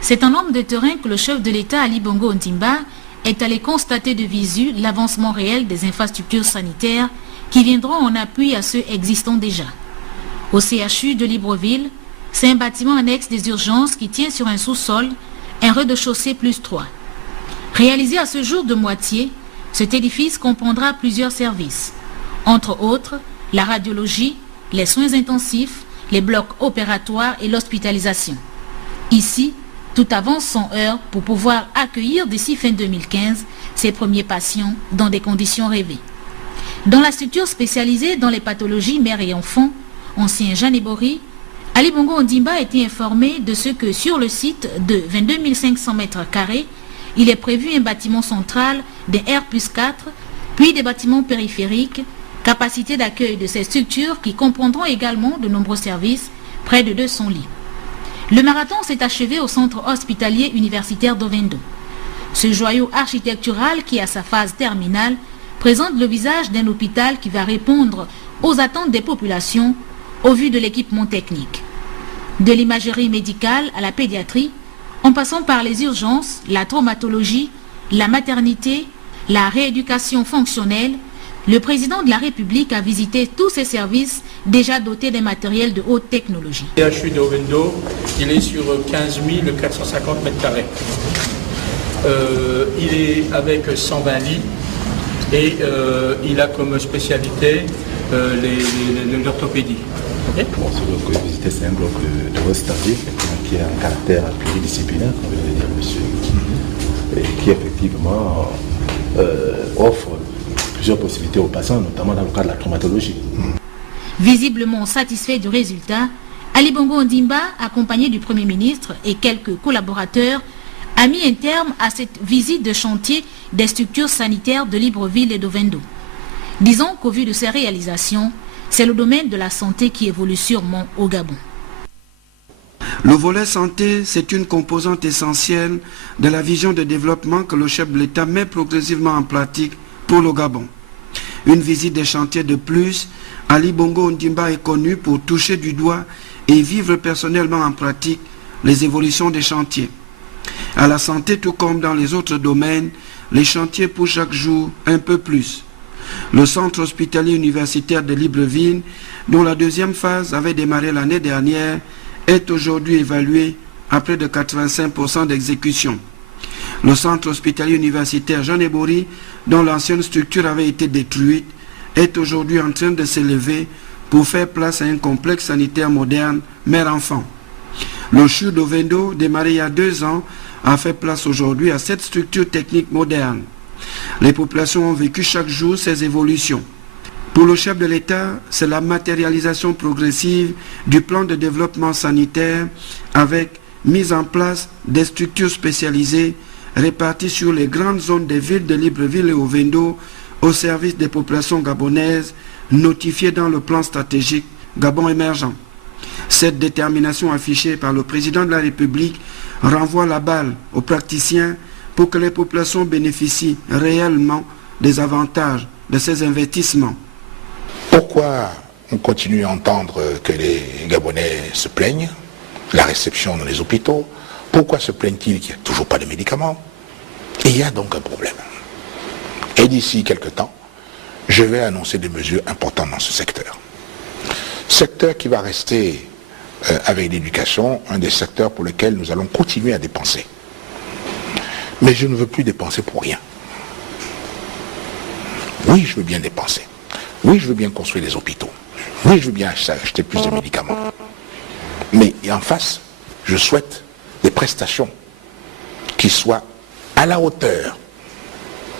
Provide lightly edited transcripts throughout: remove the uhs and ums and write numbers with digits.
C'est en homme de terrain que le chef de l'État Ali Bongo Ondimba est allé constater de visu l'avancement réel des infrastructures sanitaires qui viendront en appui à ceux existants déjà. Au CHU de Libreville, c'est un bâtiment annexe des urgences qui tient sur un sous-sol, un rez-de-chaussée plus 3. Réalisé à ce jour de moitié, cet édifice comprendra plusieurs services, entre autres la radiologie, les soins intensifs, les blocs opératoires et l'hospitalisation. Ici, tout avance sans heurts pour pouvoir accueillir d'ici fin 2015 ses premiers patients dans des conditions rêvées. Dans la structure spécialisée dans les pathologies mères et enfants, ancien Janébori, Ali Bongo Ondimba a été informé de ce que sur le site de 22 500 m², il est prévu un bâtiment central de R+4, puis des bâtiments périphériques, capacité d'accueil de ces structures qui comprendront également de nombreux services, près de 200 lits. Le marathon s'est achevé au centre hospitalier universitaire d'Ovendo. Ce joyau architectural qui, à sa phase terminale, présente le visage d'un hôpital qui va répondre aux attentes des populations au vu de l'équipement technique. De l'imagerie médicale à la pédiatrie, en passant par les urgences, la traumatologie, la maternité, la rééducation fonctionnelle, le président de la République a visité tous ces services déjà dotés d'un matériel de haute technologie. Le CHU de Ovendo, il est sur 15 450 m². Il est avec 120 lits et il a comme spécialité l'orthopédie. Okay. Bon, ce bloc que vous visitez, c'est un bloc de hospitalier qui a un caractère pluridisciplinaire, comme vient de dire monsieur, et qui effectivement offre plusieurs possibilités aux patients, notamment dans le cadre de la traumatologie. Visiblement satisfait du résultat, Ali Bongo Ondimba, accompagné du Premier ministre et quelques collaborateurs, a mis un terme à cette visite de chantier des structures sanitaires de Libreville et d'Ovendo. Disons qu'au vu de ces réalisations, c'est le domaine de la santé qui évolue sûrement au Gabon. Le volet santé, c'est une composante essentielle de la vision de développement que le chef de l'État met progressivement en pratique pour le Gabon. Une visite des chantiers de plus, Ali Bongo Ondimba est connu pour toucher du doigt et vivre personnellement en pratique les évolutions des chantiers. À la santé, tout comme dans les autres domaines, les chantiers poussent chaque jour un peu plus. Le centre hospitalier universitaire de Libreville, dont la deuxième phase avait démarré l'année dernière, est aujourd'hui évalué à près de 85% d'exécution. Le centre hospitalier universitaire Janébori, dont l'ancienne structure avait été détruite, est aujourd'hui en train de s'élever pour faire place à un complexe sanitaire moderne mère-enfant. Le CHU d'Ovendo, démarré il y a 2 ans, a fait place aujourd'hui à cette structure technique moderne. Les populations ont vécu chaque jour ces évolutions. Pour le chef de l'État, c'est la matérialisation progressive du plan de développement sanitaire avec mise en place des structures spécialisées réparties sur les grandes zones des villes de Libreville et Ovendo au service des populations gabonaises notifiées dans le plan stratégique Gabon émergent. Cette détermination affichée par le président de la République renvoie la balle aux praticiens pour que les populations bénéficient réellement des avantages de ces investissements. Pourquoi on continue à entendre que les Gabonais se plaignent, la réception dans les hôpitaux? Pourquoi se plaignent-ils qu'il n'y a toujours pas de médicaments? Et il y a donc un problème. Et d'ici quelques temps, je vais annoncer des mesures importantes dans ce secteur. Secteur qui va rester, avec l'éducation, un des secteurs pour lesquels nous allons continuer à dépenser. Mais je ne veux plus dépenser pour rien. Oui, je veux bien dépenser. Oui, je veux bien construire des hôpitaux. Oui, je veux bien acheter plus de médicaments. Mais en face, je souhaite des prestations qui soient à la hauteur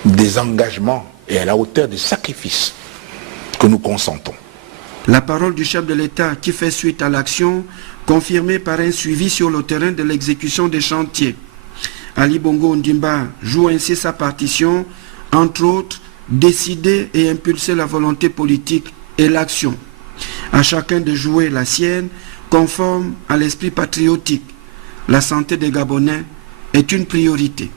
des engagements et à la hauteur des sacrifices que nous consentons. La parole du chef de l'État qui fait suite à l'action, confirmée par un suivi sur le terrain de l'exécution des chantiers. Ali Bongo Ondimba joue ainsi sa partition, entre autres, décider et impulser la volonté politique et l'action. À chacun de jouer la sienne, conforme à l'esprit patriotique. La santé des Gabonais est une priorité.